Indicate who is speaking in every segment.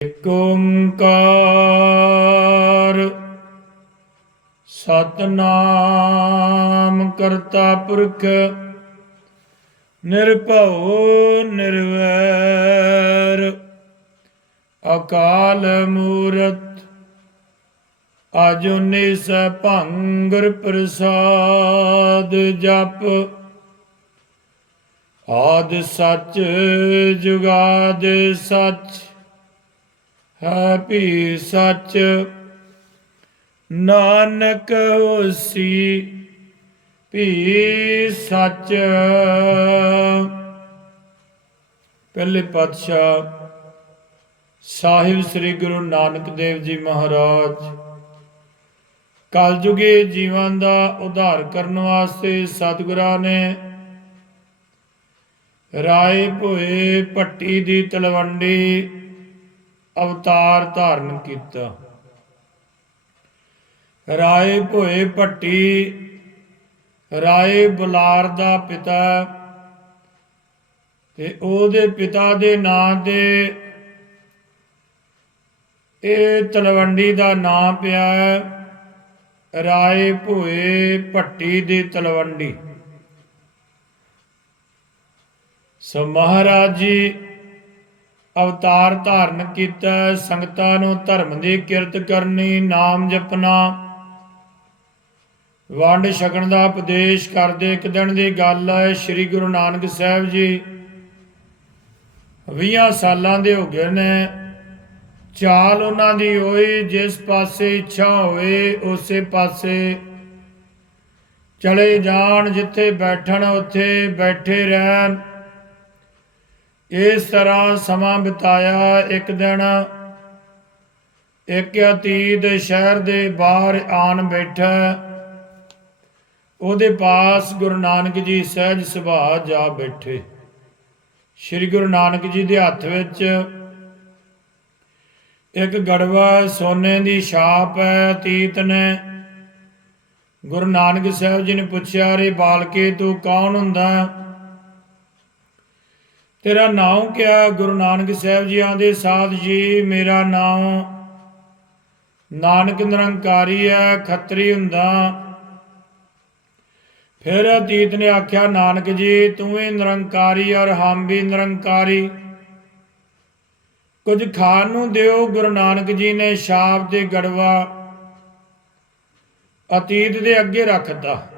Speaker 1: ਏਕ ਓੰਕਾਰ ਸਤਨਾਮ ਕਰਤਾ ਪੁਰਖ, ਨਿਰਭਉ ਨਿਰਵੈਰ। ਅਕਾਲ ਮੂਰਤ, ਅਜੁਨੀ ਭੰਗਰ ਪ੍ਰਸਾਦ ਜਪ। ਆਦ ਸਚ ਜੁਗਾਦ ਸਚ ਹੈ ਭੀ ਸੱਚ। ਨਾਨਕ ਹੋਸੀ ਭੀ ਸੱਚ। ਪਹਿਲੇ ਪਾਤਸ਼ਾਹ ਸਾਹਿਬ ਸ੍ਰੀ ਗੁਰੂ ਨਾਨਕ ਦੇਵ ਜੀ ਮਹਾਰਾਜ ਕਲਯੁਗੇ ਜੀਵਾਂ ਦਾ ਉਧਾਰ ਕਰਨ ਵਾਸਤੇ ਸਤਿਗੁਰਾਂ ਨੇ ਰਾਏ ਭੋਏ ਭੱਟੀ ਦੀ ਤਲਵੰਡੀ ਅਵਤਾਰ ਧਾਰਨ ਕੀਤਾ। ਰਾਏ ਭੋਏ ਭੱਟੀ, ਰਾਏ ਬੁਲਾਰ ਦਾ ਪਿਤਾ ਤੇ ਉਹਦੇ ਪਿਤਾ ਦੇ ਨਾਂ ਦੇ ਇਹ ਤਲਵੰਡੀ ਦਾ ਨਾਂ ਪਿਆ ਹੈ, ਰਾਏ ਭੋਏ ਭੱਟੀ ਦੀ ਤਲਵੰਡੀ। ਸੋ ਮਹਾਰਾਜ ਜੀ ਅਵਤਾਰ ਧਾਰਨ ਕੀਤਾ, ਸੰਗਤਾਂ ਨੂੰ ਧਰਮ ਦੀ ਕਿਰਤ ਕਰਨੀ, ਨਾਮ ਜਪਣਾ। ਵੰਡ ਛਕਣ ਦਾ ਉਪਦੇਸ਼ ਕਰਦੇ ਇੱਕ ਦਿਨ ਦੀ ਗੱਲ ਹੈ, ਸ੍ਰੀ ਗੁਰੂ ਨਾਨਕ ਸਾਹਿਬ ਜੀ। 20 ਸਾਲਾਂ ਦੇ ਹੋ ਗਏ ਨੇ। ਚਾਲ ਉਹਨਾਂ ਦੀ ਹੋਈ, ਜਿਸ ਪਾਸੇ ਇੱਛਾ ਹੋਵੇ, ਉਸੇ ਪਾਸੇ ਚਲੇ ਜਾਣ, ਜਿੱਥੇ ਬੈਠਣ, ਉੱਥੇ ਬੈਠੇ ਰਹਿਣ। ਇਸ ਤਰ੍ਹਾਂ ਸਮਾਂ ਬਿਤਾਇਆ ਇੱਕ ਦਿਨ। ਇੱਕ ਅਤੀਤ ਸ਼ਹਿਰ ਦੇ ਬਾਹਰ ਆਣ ਬੈਠਾ। ਉਹਦੇ ਪਾਸ ਗੁਰੂ ਨਾਨਕ ਜੀ ਸਹਿਜ ਸੁਭਾਅ ਜਾ ਬੈਠੇ। ਸ੍ਰੀ ਗੁਰੂ ਨਾਨਕ ਜੀ ਦੇ ਹੱਥ ਵਿੱਚ ਇੱਕ ਗੜਵਾ ਸੋਨੇ ਦੀ ਛਾਪ ਹੈ। ਅਤੀਤ ਨੇ ਗੁਰੂ ਨਾਨਕ ਸਾਹਿਬ ਜੀ ਨੇ ਪੁੱਛਿਆ ਰੇ ਬਾਲਕੇ, ਤੂੰ ਕੌਣ ਹੁੰਦਾ? ਤੇਰਾ ਨਾਮ ਕਿਆ ਗੁਰੂ ਨਾਨਕ ਸਾਹਿਬ ਜੀ ਆਂਦੇ ਸਾਧ ਜੀ, ਮੇਰਾ ਨਾਮ ਨਾਨਕ ਨਿਰੰਕਾਰੀ ਹੈ ਖੱਤਰੀ ਹੁੰਦਾ। ਫਿਰ ਅਤੀਤ ਨੇ ਆਖਿਆ, ਨਾਨਕ ਜੀ, ਤੂੰ ਵੀ ਨਿਰੰਕਾਰੀ ਔਰ ਹਮ ਵੀ ਨਿਰੰਕਾਰੀ। ਕੁਝ ਖਾਣ ਨੂੰ ਦਿਓ, ਗੁਰੂ ਨਾਨਕ ਜੀ ਨੇ ਸ਼ਾਪ ਦੇ ਗੜਵਾ। ਅਤੀਤ ਦੇ ਅੱਗੇ ਰੱਖਤਾ।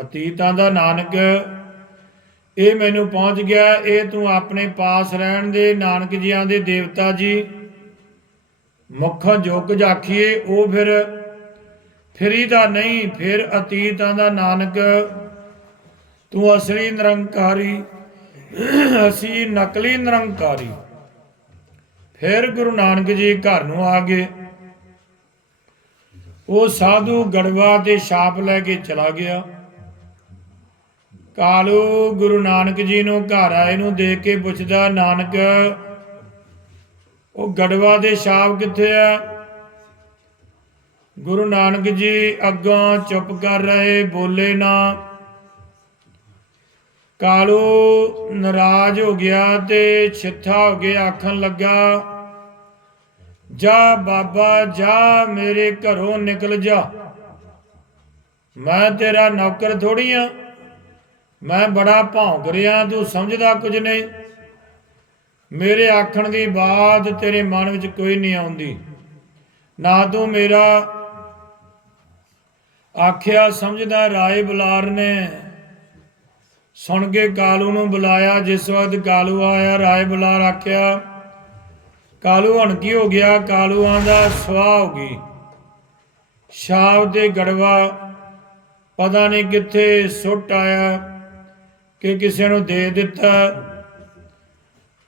Speaker 1: ਅਤੀਤਾਂ ਦਾ ਨਾਨਕ ਇਹ ਮੈਨੂੰ ਪਹੁੰਚ ਗਿਆ, ਇਹ ਤੂੰ ਆਪਣੇ ਪਾਸ ਰਹਿਣ ਦੇ, ਨਾਨਕ ਜੀਆਂ ਦੇ ਦੇਵਤਾ ਜੀ। ਮੁੱਖਾਂ ਜੋ ਕੁਝ ਆਖੀਏ ਉਹ ਫਿਰ ਫਰੀ ਦਾ ਨਹੀਂ, ਫਿਰ ਅਤੀਤਾਂ ਦਾ ਨਾਨਕ। ਤੂੰ ਅਸਲੀ ਨਿਰੰਕਾਰੀ, ਅਸੀਂ ਨਕਲੀ ਨਿਰੰਕਾਰੀ। ਫਿਰ ਗੁਰੂ ਨਾਨਕ ਜੀ ਘਰ ਨੂੰ ਆ ਗਏ। ਉਹ ਸਾਧੂ ਗੜਵਾ ਤੇ ਛਾਪ ਲੈ ਕੇ ਚਲਾ ਗਿਆ। ਕਾਲੂ ਗੁਰੂ ਨਾਨਕ ਜੀ ਨੂੰ ਘਰ ਆਏ ਨੂੰ ਦੇਖ ਕੇ ਪੁੱਛਦਾ, ਨਾਨਕ, ਉਹ ਗੜਵਾ ਦੇ ਛਾਪ ਕਿੱਥੇ ਆ? ਗੁਰੂ ਨਾਨਕ ਜੀ ਅੱਗੋਂ ਚੁੱਪ ਕਰ ਰਹੇ, ਬੋਲੇ ਨਾ। ਕਾਲੂ ਨਾਰਾਜ਼ ਹੋ ਗਿਆ ਤੇ ਛਿੱਥਾ ਹੋ ਕੇ ਆਖਣ ਲੱਗਾ, ਜਾ ਬਾਬਾ, ਜਾ ਮੇਰੇ ਘਰੋਂ ਨਿਕਲ ਜਾ। ਮੈਂ ਤੇਰਾ ਨੌਕਰ ਥੋੜੀ ਆ। ਮੈਂ ਬੜਾ ਭੌਂਕ ਰਿਹਾ, ਤੂੰ ਸਮਝਦਾ ਕੁਝ ਨਹੀਂ। ਮੇਰੇ ਆਖਣ ਦੀ ਬਾਤ ਤੇਰੇ ਮਨ ਵਿੱਚ ਕੋਈ ਨਹੀਂ ਆਉਂਦੀ। ਨਾ ਤੂੰ ਮੇਰਾ ਆਖਿਆ ਸਮਝਦਾ, ਰਾਏ ਬੁਲਾਰ ਨੇ। ਸੁਣ ਕੇ ਕਾਲੂ ਨੂੰ ਬੁਲਾਇਆ, ਜਿਸ ਵਕਤ ਕਾਲੂ ਆਇਆ, ਰਾਏ ਬੁਲਾਰ ਆਖਿਆ, ਕਾਲੂ, ਹਣ ਕੀ ਹੋ ਗਿਆ? ਕਾਲੂਆਂ ਦਾ ਸਵਾਹ ਹੋ ਗਈ। ਸ਼ਾਬ ਦੇ ਗੜਵਾ, ਪਤਾ ਨਹੀਂ ਕਿੱਥੇ ਸੁੱਟ ਆਇਆ। ਕਿ ਕਿਸੇ ਨੂੰ ਦੇ ਦਿੱਤਾ।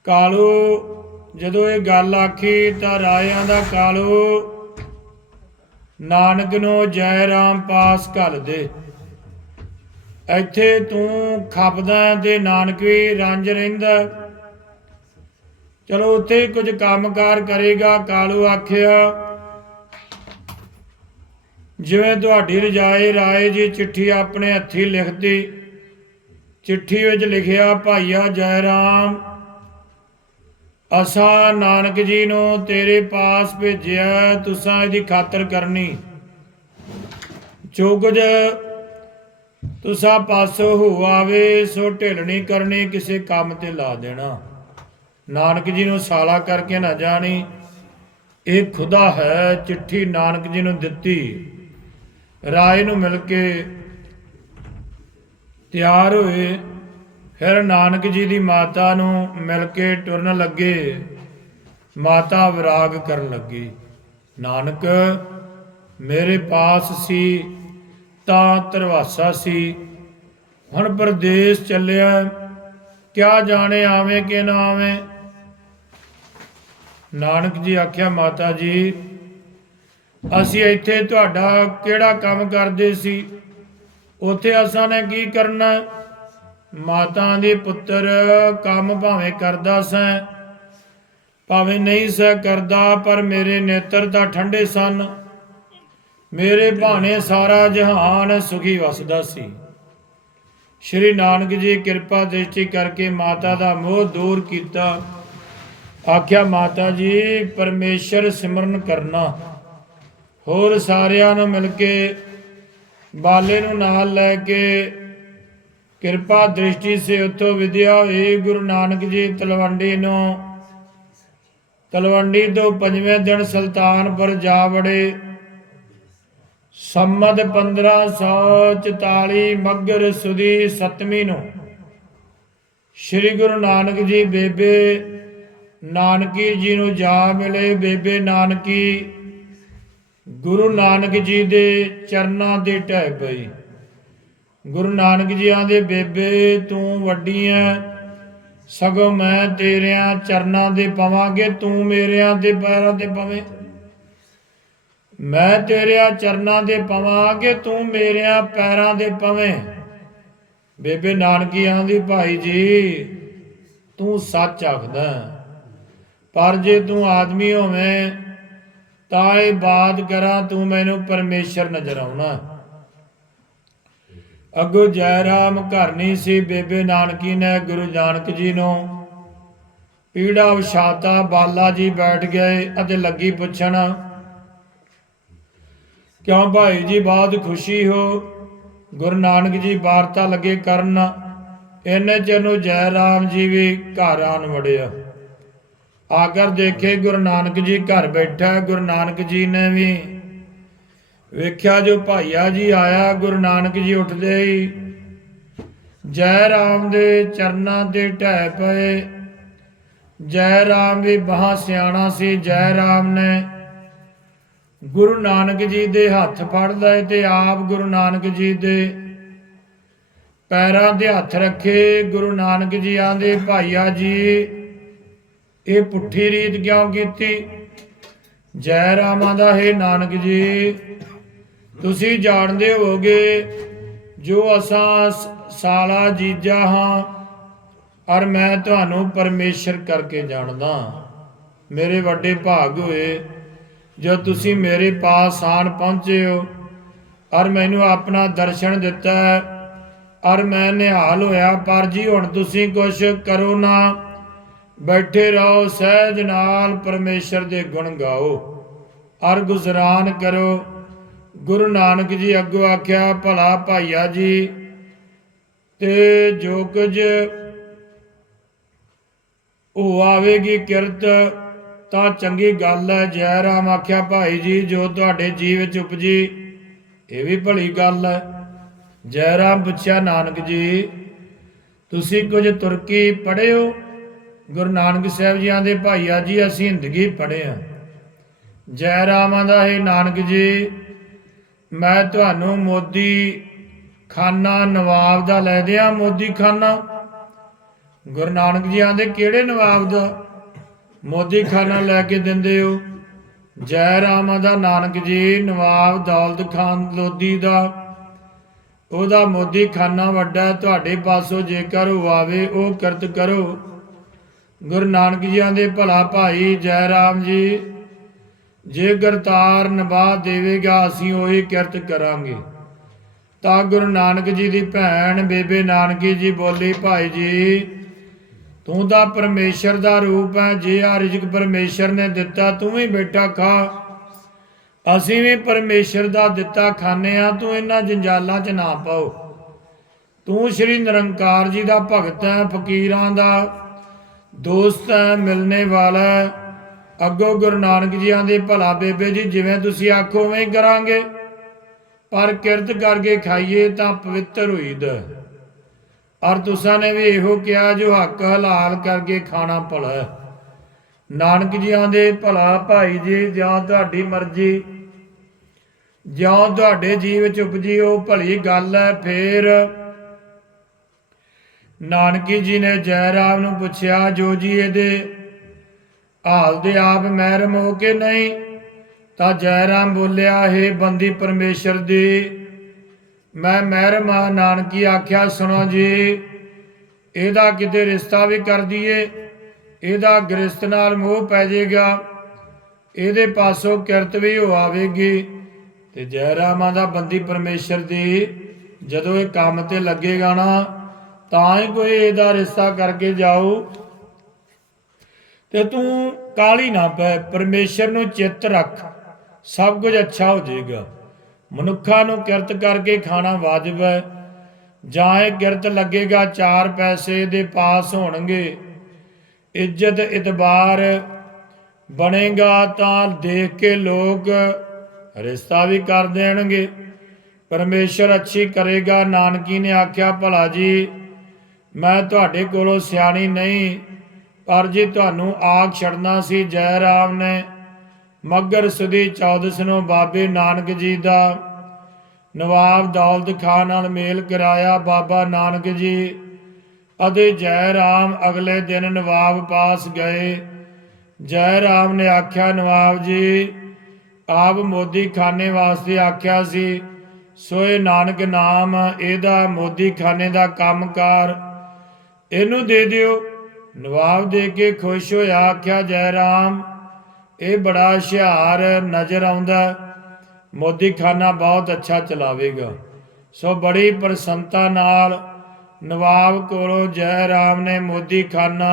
Speaker 1: ਕਾਲੂ, ਜਦੋਂ ਇਹ ਗੱਲ ਆਖੀ ਤਾਂ ਰਾਇਆਂ ਦਾ ਕਾਲੂ, ਨਾਨਕ ਨੂੰ ਜੈ ਰਾਮ ਪਾਸ ਘੱਲ ਦੇ। ਇੱਥੇ ਤੂੰ ਖਪਦਾ ਤੇ ਨਾਨਕ ਵੀ ਰੰਜ ਰਹਿੰਦਾ। ਚਲੋ ਉੱਥੇ ਕੁਝ ਕੰਮਕਾਰ ਕਰੇਗਾ, ਕਾਲੂ ਆਖਿਆ। ਜਿਵੇਂ ਤੁਹਾਡੀ ਰਜਾਏ ਰਾਏ ਜੀ ਚਿੱਠੀ ਆਪਣੇ ਹੱਥੀ ਲਿਖਦੀ ਚਿੱਠੀ ਵਿੱਚ ਲਿਖਿਆ, ਭਾਈਆ ਜੈ ਰਾਮ ਅਸਾਂ ਨਾਨਕ ਜੀ ਨੂੰ ਤੇਰੇ ਪਾਸ ਭੇਜਿਆ, ਤੁਸਾਂ ਇਹਦੀ ਖਾਤਰ ਕਰਨੀ। ਜੋ ਕੁਝ ਤੁਸਾਂ ਪਾਸੋਂ ਹੋ ਆਵੇ, ਸੋ ਢਿਲਣੀ ਕਰਨੀ, ਕਿਸੇ ਕੰਮ ਤੇ ਲਾ ਦੇਣਾ। ਨਾਨਕ ਜੀ ਨੂੰ ਸਾਲਾ ਕਰਕੇ ਨਾ ਜਾਣੀ। ਇਹ ਖੁਦਾ ਹੈ, ਚਿੱਠੀ ਨਾਨਕ ਜੀ ਨੂੰ ਦਿੱਤੀ। ਰਾਏ ਨੂੰ ਮਿਲ ਕੇ ਤਿਆਰ ਹੋਏ। ਫਿਰ ਨਾਨਕ ਜੀ ਦੀ ਮਾਤਾ ਨੂੰ ਮਿਲ ਕੇ ਟੁਰਨ ਲੱਗੇ। ਮਾਤਾ ਵਿਰਾਗ ਕਰਨ ਲੱਗੀ। ਨਾਨਕ, ਮੇਰੇ ਪਾਸ ਸੀ, ਤਾਂ ਤਰਵਾਸਾ ਸੀ। ਹੁਣ ਪ੍ਰਦੇਸ਼ ਚੱਲਿਆ, ਕਿਆ ਜਾਣੇ ਆਵੇਂ ਕਿ ਨਾ ਆਵੇਂ? ਨਾਨਕ ਜੀ ਆਖਿਆ, ਮਾਤਾ ਜੀ, ਅਸੀਂ ਇੱਥੇ ਤੁਹਾਡਾ ਕਿਹੜਾ ਕੰਮ ਕਰਦੇ ਸੀ? ਉੱਥੇ ਅਸਾਂ ਨੇ ਕੀ ਕਰਨਾ? ਮਾਤਾ ਦੇ ਪੁੱਤਰ ਕੰਮ ਭਾਵੇਂ ਕਰਦਾ ਸੈਂ, ਭਾਵੇਂ ਨਹੀਂ ਸਹਿ ਕਰਦਾ, ਪਰ ਮੇਰੇ ਨੇਤਰ ਤਾਂ ਠੰਡੇ ਸਨ। ਮੇਰੇ ਭਾਣੇ ਸਾਰਾ ਜਹਾਨ ਸੁਖੀ ਵਸਦਾ ਸੀ। ਸ਼੍ਰੀ ਨਾਨਕ ਜੀ ਕਿਰਪਾ ਦ੍ਰਿਸ਼ਟੀ ਕਰਕੇ ਮਾਤਾ ਦਾ ਮੋਹ ਦੂਰ ਕੀਤਾ। ਆਖਿਆ, ਮਾਤਾ ਜੀ, ਪਰਮੇਸ਼ਰ ਸਿਮਰਨ ਕਰਨਾ। ਹੋਰ ਸਾਰਿਆਂ ਨੂੰ ਮਿਲ ਕੇ ਬਾਲੇ ਨੂੰ ਨਾਲ ਲੈ ਕੇ ਕਿਰਪਾ ਦ੍ਰਿਸ਼ਟੀ ਸੇ ਉਤੋਂ ਵਿਦਿਆ ਹੋਈ ਗੁਰੂ ਨਾਨਕ ਜੀ ਤਲਵੰਡੀ ਨੂੰ। ਤਲਵੰਡੀ ਤੋਂ ਪੰਜਵੇਂ ਦਿਨ ਸੁਲਤਾਨਪੁਰ ਜਾ ਵੜੇ। ਸੰਮਤ 1544 ਮੱਘਰ ਸੁਦੀ ਸਤਵੀਂ ਨੂੰ ਸ੍ਰੀ ਗੁਰੂ ਨਾਨਕ ਜੀ ਬੇਬੇ ਨਾਨਕੀ ਜੀ ਨੂੰ ਜਾ ਮਿਲੇ। ਬੇਬੇ ਨਾਨਕੀ ਗੁਰੂ ਨਾਨਕ ਜੀ ਦੇ ਚਰਨਾਂ ਦੇ ਢਹਿ ਪਈ। ਗੁਰੂ ਨਾਨਕ ਜੀ ਆਂਦੇ ਬੇਬੇ, ਤੂੰ ਵੱਡੀ ਐ। ਸਗੋਂ ਮੈਂ ਤੇਰਿਆਂ ਚਰਨਾਂ ਦੇ ਪਵਾਂਗੇ, ਤੂੰ ਮੇਰਿਆਂ ਦੇ ਪੈਰਾਂ ਤੇ ਪਵੇਂ। ਮੈਂ ਤੇਰਿਆਂ ਚਰਨਾਂ ਦੇ ਪਵਾਂਗੇ, ਤੂੰ ਮੇਰਿਆਂ ਪੈਰਾਂ ਦੇ ਪਵੇਂ। ਬੇਬੇ ਨਾਨਕੀ ਆਂਦੀ ਭਾਈ ਜੀ, ਤੂੰ ਸੱਚ ਆਖਦਾ। ਪਰ ਜੇ ਤੂੰ ਆਦਮੀ ਹੋਵੇਂ ਤਾਂ ਇਹ ਬਾਤ ਕਰਾਂ, ਤੂੰ ਮੈਨੂੰ ਪਰਮੇਸ਼ਰ ਨਜ਼ਰ ਆਉਣਾ। ਅੱਗੋ ਜੈਰਾਮ ਘਰ ਨਹੀਂ ਸੀ, ਬੇਬੇ ਨਾਨਕੀ ਨੇ ਗੁਰੂ ਨਾਨਕ ਜੀ ਨੂੰ ਪੀੜਾ ਵਿਛਾਤਾ, ਬਾਲਾ ਜੀ ਬੈਠ ਗਏ ਅਤੇ ਲੱਗੀ ਪੁੱਛਣ, ਕਿਉਂ ਭਾਈ ਜੀ ਬਹੁਤ ਖੁਸ਼ੀ ਹੋ? ਗੁਰੂ ਨਾਨਕ ਜੀ ਵਾਰਤਾ ਲੱਗੇ ਕਰਨ ਇਹਨੇ ਚਿਰ ਨੂੰ ਜੈ ਰਾਮ ਜੀ ਵੀ ਘਰ ਆਣ ਵੜਿਆ। ਆਕਰ ਦੇਖੇ ਗੁਰੂ ਨਾਨਕ ਜੀ ਘਰ ਬੈਠਾ, ਗੁਰੂ ਨਾਨਕ ਜੀ ਨੇ ਵੀ ਵੇਖਿਆ ਜੋ ਭਾਈਆ ਜੀ ਆਇਆ, ਗੁਰੂ ਨਾਨਕ ਜੀ ਉੱਠਦੇ ਹੀ ਜੈ ਰਾਮ ਦੇ ਚਰਨਾਂ ਤੇ ਢਹਿ ਪਏ। ਜੈ ਰਾਮ ਵੀ ਬਹਾ ਸਿਆਣਾ ਸੀ, ਜੈ ਰਾਮ ਨੇ ਗੁਰੂ ਨਾਨਕ ਜੀ ਦੇ ਹੱਥ ਫੜ ਲਏ ਤੇ ਆਪ ਗੁਰੂ ਨਾਨਕ ਜੀ ਦੇ ਪੈਰਾਂ ਦੇ ਹੱਥ ਰੱਖੇ। ਗੁਰੂ ਨਾਨਕ ਜੀ ਆਂਦੇ, ਭਾਈਆ ਜੀ ਇਹ ਪੁੱਠੀ ਰੀਤ ਕਿਉਂ ਕੀਤੀ? ਜੈ ਰਾਮਾਂ ਦਾ ਹੈ ਨਾਨਕ ਜੀ, ਤੁਸੀਂ ਜਾਣਦੇ ਹੋਗੇ ਜੋ ਅਸਾਂ ਸਾਲਾ ਜੀਜਾ ਹਾਂ ਔਰ ਮੈਂ ਤੁਹਾਨੂੰ ਪਰਮੇਸ਼ਰ ਕਰਕੇ ਜਾਣਦਾ। ਮੇਰੇ ਵੱਡੇ ਭਾਗ ਹੋਏ, ਜੋ ਤੁਸੀਂ ਮੇਰੇ ਪਾਸ ਆਣ ਪਹੁੰਚੇ ਹੋ ਔਰ ਮੈਨੂੰ ਆਪਣਾ ਦਰਸ਼ਨ ਦਿੱਤਾ ਔਰ ਮੈਂ ਨਿਹਾਲ ਹੋਇਆ, ਪਰ ਜੀ ਹੁਣ ਤੁਸੀਂ ਕੁਛ ਕਰੋ ਨਾ। ਬੈਠੇ ਰਹੋ, ਸਹਿਜ ਨਾਲ ਪਰਮੇਸ਼ਰ ਦੇ ਗੁਣ ਗਾਓ। ਔਰ ਗੁਜ਼ਰਾਨ ਕਰੋ। ਗੁਰੂ ਨਾਨਕ ਜੀ ਅੱਗੋਂ ਆਖਿਆ, ਭਲਾ ਭਾਈਆ ਜੀ, ਤੇ ਜੋ ਕੁਝ ਉਹ ਆਵੇਗੀ ਕਿਰਤ, ਤਾਂ ਚੰਗੀ ਗੱਲ ਹੈ। ਜੈ ਰਾਮ ਆਖਿਆ, ਭਾਈ ਜੀ, ਜੋ ਤੁਹਾਡੇ ਜੀਵ ਵਿੱਚ ਉਪਜੀ, ਇਹ ਵੀ ਭਲੀ ਗੱਲ ਹੈ। ਜੈ ਰਾਮ ਪੁੱਛਿਆ, ਨਾਨਕ ਜੀ, ਤੁਸੀਂ ਕੁਝ ਤੁਰਕੀ ਪੜ੍ਹੇ ਗੁਰੂ ਨਾਨਕ ਸਾਹਿਬ ਜੀ ਆਂਦੇ ਭਾਈਆ ਜੀ ਅਸੀਂ ਹਿੰਦਗੀ ਪੜ੍ਹੇ ਆ ਜੈ ਰਾਮਾਂ ਦਾ ਹੈ ਨਾਨਕ ਜੀ, ਮੈਂ ਤੁਹਾਨੂੰ ਮੋਦੀ ਖਾਨਾ ਨਵਾਬ ਦਾ ਲੈ ਦਿਆਂ, ਮੋਦੀ ਖਾਨਾ। ਗੁਰੂ ਨਾਨਕ ਜੀ ਆਂਦੇ ਕਿਹੜੇ ਨਵਾਬ ਦਾ ਮੋਦੀ ਖਾਨਾ ਲੈ ਕੇ ਦਿੰਦੇ ਹੋ? ਜੈ ਰਾਮ ਦਾ ਨਾਨਕ ਜੀ, ਨਵਾਬ ਦੌਲਤ ਖਾਨ ਲੋਦੀ ਦਾ। ਉਹਦਾ ਮੋਦੀ ਖਾਨਾ ਵੱਡਾ ਤੁਹਾਡੇ ਪਾਸੋਂ ਜੇਕਰ ਉਹ ਆਵੇ, ਉਹ ਕਿਰਤ ਕਰੋ। ਗੁਰੂ ਨਾਨਕ ਜੀਆਂ ਦੇ ਭਲਾ ਭਾਈ ਜੈ ਰਾਮ ਜੀ, ਜੇ ਕਰਤਾਰ ਨਿਭਾ ਦੇਵੇਗਾ, ਅਸੀਂ ਉਹੀ ਕਿਰਤ ਕਰਾਂਗੇ। ਤਾਂ ਗੁਰੂ ਨਾਨਕ ਜੀ ਦੀ ਭੈਣ ਬੇਬੇ ਨਾਨਕੀ ਜੀ ਬੋਲੀ, ਭਾਈ ਜੀ, ਤੂੰ ਤਾਂ ਪਰਮੇਸ਼ਰ ਦਾ ਰੂਪ ਹੈ, ਜੇ ਆ ਰਿਜਕ ਪਰਮੇਸ਼ਰ ਨੇ ਦਿੱਤਾ, ਤੂੰ ਵੀ ਬੇਟਾ ਖਾ। ਅਸੀਂ ਵੀ ਪਰਮੇਸ਼ਰ ਦਾ ਦਿੱਤਾ ਖਾਂਦੇ ਆ ਤੂੰ ਇਹਨਾਂ ਜੰਜਾਲਾਂ 'ਚ ਨਾ ਪਾਓ। ਤੂੰ ਸ਼੍ਰੀ ਨਿਰੰਕਾਰ ਜੀ ਦਾ ਭਗਤ ਹੈ, ਫਕੀਰਾਂ ਦਾ ਦੋਸਤ ਹੈ, ਮਿਲਨੇ ਵਾਲਾ ਹੈ। ਅੱਗੋਂ ਗੁਰੂ ਨਾਨਕ ਜੀਆਂ ਦੇ ਭਲਾ ਬੇਬੇ ਜੀ, ਜਿਵੇਂ ਤੁਸੀਂ ਆਖੋ, ਉਵੇਂ ਹੀ ਕਰਾਂਗੇ। ਪਰ ਕਿਰਤ ਕਰਕੇ ਖਾਈਏ ਤਾਂ ਪਵਿੱਤਰ ਹੋਈਦਾ ਔਰ ਤੁਸਾਂ ਨੇ ਵੀ ਇਹੋ ਕਿਹਾ, ਜੋ ਹੱਕ ਹਲਾਲ ਕਰਕੇ ਖਾਣਾ ਭਲਾ ਨਾਨਕ ਜੀਆਂ ਦੇ ਭਲਾ ਭਾਈ ਜੀ ਜਾਂ ਤੁਹਾਡੀ ਮਰਜ਼ੀ ਜਾਂ ਤੁਹਾਡੇ ਜੀਵ ਚ ਉਪਜੀ ਉਹ ਭਲੀ ਗੱਲ ਹੈ, ਫੇਰ ਨਾਨਕੀ ਜੀ ਨੇ ਜੈ ਰਾਮ ਨੂੰ ਪੁੱਛਿਆ, ਜੋ ਜੀ ਇਹਦੇ ਹਾਲ ਦੇ ਆਪ ਮਹਿਰਮ ਹੋ ਕੇ ਨਹੀਂ? ਤਾਂ ਜੈ ਰਾਮ ਬੋਲਿਆ, ਹੈ ਬੰਦੀ ਪਰਮੇਸ਼ਰ ਦੀ, ਮੈਂ ਮਹਿਰਮ ਆ ਨਾਨਕੀ ਆਖਿਆ, ਸੁਣੋ ਜੀ, ਇਹਦਾ ਕਿਤੇ ਰਿਸ਼ਤਾ ਵੀ ਕਰ ਦਈਏ, ਇਹਦਾ ਗ੍ਰਸਤ ਨਾਲ ਮੋਹ ਪੈ ਜਾਏਗਾ ਇਹਦੇ ਪਾਸੋਂ ਕਿਰਤ ਵੀ ਹੋ ਆਵੇਗੀ। ਤੇ ਜੈ ਰਾਮਾਂ ਦਾ ਬੰਦੀ ਪਰਮੇਸ਼ਰ ਦੀ ਜਦੋਂ ਇਹ ਕੰਮ ਤੇ ਲੱਗੇਗਾ ਨਾ ਤਾਂ ਹੀ ਕੋਈ ਇਹਦਾ ਰਿਸ਼ਤਾ ਕਰਕੇ ਜਾਊ। ਤੇ ਤੂੰ ਕਾਲੀ ਨਾ ਪੈ, ਪਰਮੇਸ਼ਰ ਨੂੰ ਚਿੱਤ ਰੱਖ। ਸਭ ਕੁਝ ਅੱਛਾ ਹੋ ਜਾਏਗਾ। ਮਨੁੱਖਾਂ ਨੂੰ ਕਿਰਤ ਕਰਕੇ ਖਾਣਾ ਵਾਜਬ ਹੈ। ਜਾਂ ਇਹ ਕਿਰਤ ਲੱਗੇਗਾ, ਚਾਰ ਪੈਸੇ ਦੇ ਪਾਸ ਹੋਣਗੇ। ਇੱਜ਼ਤ ਇਤਬਾਰ ਬਣੇਗਾ ਤਾਂ ਦੇਖ ਕੇ ਲੋਕ ਰਿਸ਼ਤਾ ਵੀ ਕਰ ਦੇਣਗੇ। ਪਰਮੇਸ਼ਰ ਅੱਛੀ ਕਰੇਗਾ। ਨਾਨਕੀ ਨੇ ਆਖਿਆ, ਭਲਾ ਜੀ ਮੈਂ ਤੁਹਾਡੇ ਕੋਲੋਂ ਸਿਆਣੀ ਨਹੀਂ, ਪਰ ਜੇ ਤੁਹਾਨੂੰ ਆਗ ਛੱਡਣਾ ਸੀ ਜੈ ਰਾਮ ਨੇ ਮੱਗਰ ਸਦੀ 14 ਨੂੰ ਬਾਬੇ ਨਾਨਕ ਜੀ ਦਾ ਨਵਾਬ ਦੌਲਤ ਖਾਨ ਨਾਲ ਮੇਲ ਕਰਾਇਆ। ਬਾਬਾ ਨਾਨਕ ਜੀ, ਅਤੇ ਜੈ ਰਾਮ ਅਗਲੇ ਦਿਨ ਨਵਾਬ ਪਾਸ ਗਏ। ਜੈ ਰਾਮ ਨੇ ਆਖਿਆ, ਨਵਾਬ ਜੀ, ਆਪ ਮੋਦੀ ਖਾਨੇ ਵਾਸਤੇ ਆਖਿਆ ਸੀ, ਸੋਏ ਨਾਨਕ ਨਾਮ, ਇਹਦਾ ਮੋਦੀ ਖਾਨੇ ਦਾ ਕੰਮਕਾਰ ਇਹਨੂੰ ਦੇ ਦਿਓ। ਨਵਾਬ ਦੇ ਕੇ ਖੁਸ਼ ਹੋਇਆ ਆਖਿਆ ਜੈ ਰਾਮ ਇਹ ਬੜਾ ਹੁਸ਼ਿਆਰ ਨਜ਼ਰ ਆਉਂਦਾ ਮੋਦੀ ਖਾਨਾ ਬਹੁਤ ਅੱਛਾ ਚਲਾਵੇਗਾ। ਸੋ ਬੜੀ ਪ੍ਰਸੰਨਤਾ ਨਾਲ ਨਵਾਬ ਕੋਲੋਂ ਜੈ ਰਾਮ ਨੇ ਮੋਦੀ ਖਾਨਾ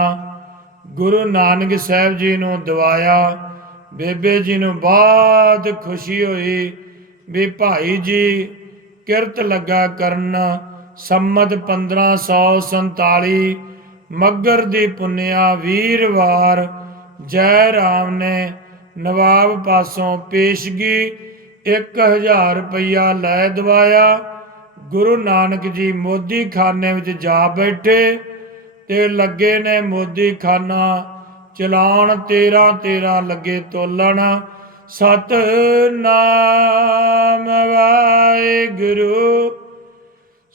Speaker 1: ਗੁਰੂ ਨਾਨਕ ਸਾਹਿਬ ਜੀ ਨੂੰ ਦਵਾਇਆ। ਬੇਬੇ ਜੀ ਨੂੰ ਬਹੁਤ ਖੁਸ਼ੀ ਹੋਈ ਵੀ ਭਾਈ ਜੀ ਕਿਰਤ ਲੱਗਾ ਕਰਨ ਸੰਮਤ 1547 ਮੱਗਰ ਦੀ ਪੁੰਨਿਆ ਵੀਰਵਾਰ, ਜੈ ਰਾਮ ਨੇ ਨਵਾਬ ਪਾਸੋਂ ਪੇਸ਼ਗੀ 1000 ਰੁਪਇਆ ਲੈ ਦਵਾਇਆ। ਗੁਰੂ ਨਾਨਕ ਜੀ ਮੋਦੀ ਖਾਨੇ ਵਿੱਚ ਜਾ ਬੈਠੇ ਤੇ ਲੱਗੇ ਨੇ ਮੋਦੀ ਖਾਨਾ ਚਲਾਉਣ 13 13 ਲੱਗੇ ਤੋਲਣ। ਸਤ ਨਾਮ ਵਾਹਿਗੁਰੂ।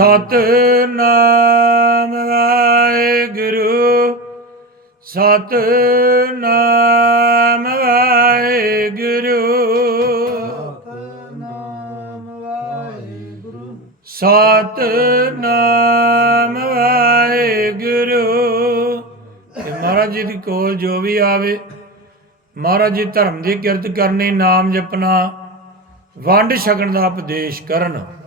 Speaker 2: ਵਾਹਿਗੁਰੂ
Speaker 1: ਸਤ ਨਾਮ ਵਾਹਿਗੁਰੂ ਸਤ ਨਾਮ ਵਾਹਿਗੁਰੂ।
Speaker 2: ਸਤਨਾਮ ਵਾਹਿਗੁਰੂ।
Speaker 1: ਸਤ ਨਾਮ ਵਾਹਿਗੁਰੂ। ਤੇ ਮਹਾਰਾਜ ਜੀ ਦੀ ਕੋਲ ਜੋ ਵੀ ਆਵੇ ਮਹਾਰਾਜ ਜੀ ਧਰਮ ਦੀ ਕਿਰਤ ਕਰਨੀ ਨਾਮ ਜਪਣਾ ਵੰਡ ਛਕਣ ਦਾ ਉਪਦੇਸ਼ ਕਰਨ।